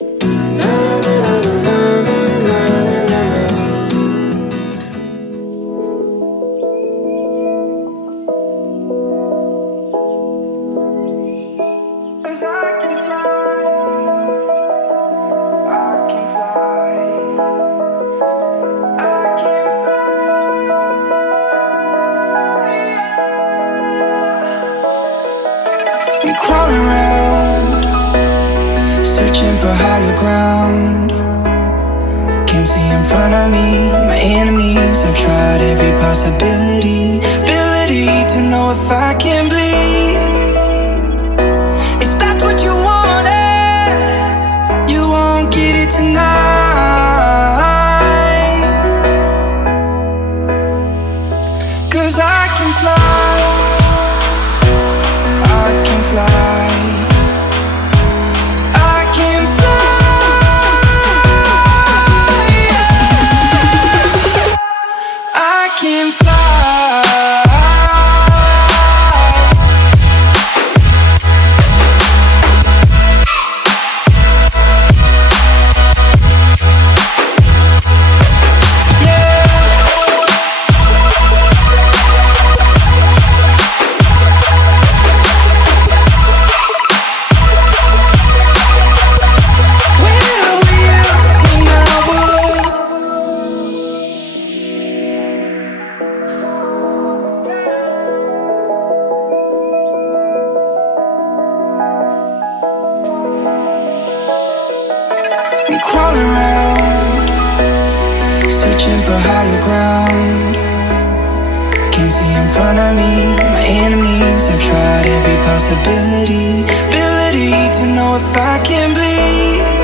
I'm crawling around, searching for higher ground. Can't see in front of me, my enemies. I've tried every possibility, ability to know if I can bleed. If that's what you wanted, you won't get it tonight. 'Cause I can fly, I can fly, I can fly, yeah. I can fly. I'm crawling around, searching for higher ground. Can't see in front of me, my enemies. I've tried every possibility, ability to know if I can bleed.